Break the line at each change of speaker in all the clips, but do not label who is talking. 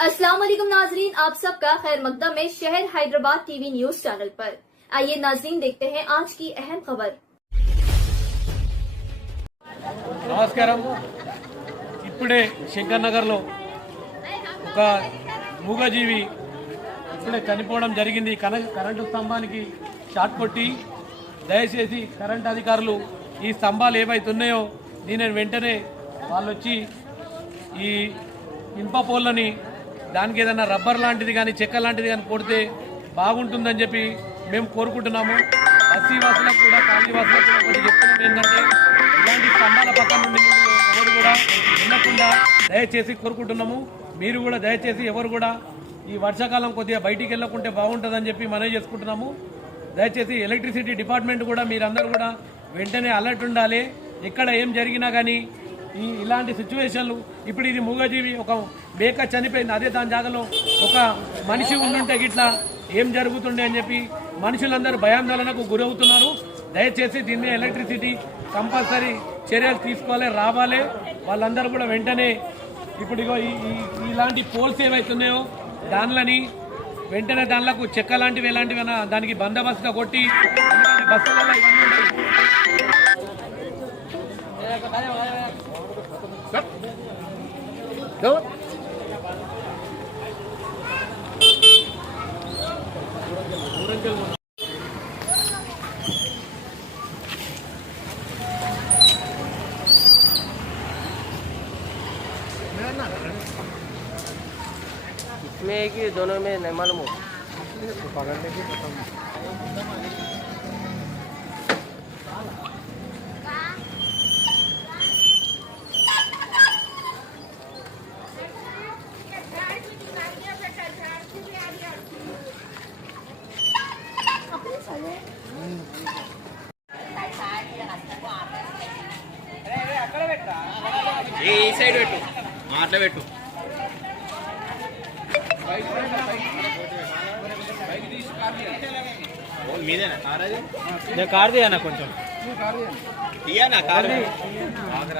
अस्सलाम वालेकुम नाजरीन आप सबका खैर मकदम है शहर हैदराबाद टीवी न्यूज चैनल पर आइए नाजरीन देखते हैं आज की अहम खबर
నమస్కారం ఇప్పుడే శంకర్ నగర్లో ఒక మూగజీవి ఇప్పుడే చనిపోవడం జరిగింది కన కరెంటు స్తంభానికి షాట్ కొట్టి దయచేసి కరెంట్ అధికారులు ఈ స్తంభాలు ఏవైతే ఉన్నాయో దీనిని వెంటనే వాళ్ళు వచ్చి ఈ ఇనుప పోల్లని దానికి ఏదైనా రబ్బర్ లాంటిది కానీ చెక్క లాంటిది కానీ కొడితే బాగుంటుందని చెప్పి మేము కోరుకుంటున్నాము. బస్సీ వాసులకు కూడా కాలనీ వాసులకు కూడా ఒకటి చెప్తున్నాం ఏంటంటే ఇలాంటి స్తంభాల పక్కన నుండి ఎవరు కూడా ఉండకుండా దయచేసి కోరుకుంటున్నాము. మీరు కూడా దయచేసి ఎవరు కూడా ఈ వర్షాకాలం కొద్దిగా బయటికి వెళ్ళకుంటే బాగుంటుందని చెప్పి మనవి చేసుకుంటున్నాము. దయచేసి ఎలక్ట్రిసిటీ డిపార్ట్మెంట్ కూడా మీరందరూ కూడా వెంటనే అలర్ట్ ఉండాలి. ఎక్కడ ఏం జరిగినా కానీ ఈ ఇలాంటి సిచ్యువేషన్లు ఇప్పుడు ఇది మూగజీవి ఒక మేక చనిపోయింది అదే దాని జాగాలో ఒక మనిషి ఉండుంటే గిట్లా ఏం జరుగుతుండే అని చెప్పి మనుషులందరూ భయాందోళనకు గురవుతున్నారు. దయచేసి దీన్ని ఎలక్ట్రిసిటీ కంపల్సరీ చర్యలు తీసుకోవాలి రావాలి. వాళ్ళందరూ కూడా వెంటనే ఇప్పుడు ఇగో ఈ ఇలాంటి పోల్స్ ఏవైతున్నాయో దానిలని వెంటనే దానిలకు చెక్క లాంటివి ఎలాంటివి దానికి బందోబస్తుగా కొట్టి ఎందుకంటే బస్సులలో
इसमें है कि दोनों में नहीं मालूम हो।
ఏ ఈ సైడ్ పెట్టు. మాటలు పెట్టు. మీదేనా? కార్ అది?
కార్ కొంచెం?
తీయా నా కారు అక్కడ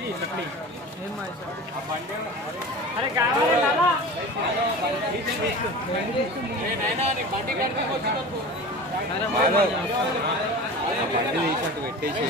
తీసినట్టు పెట్టేసి కారు పెట్టేసి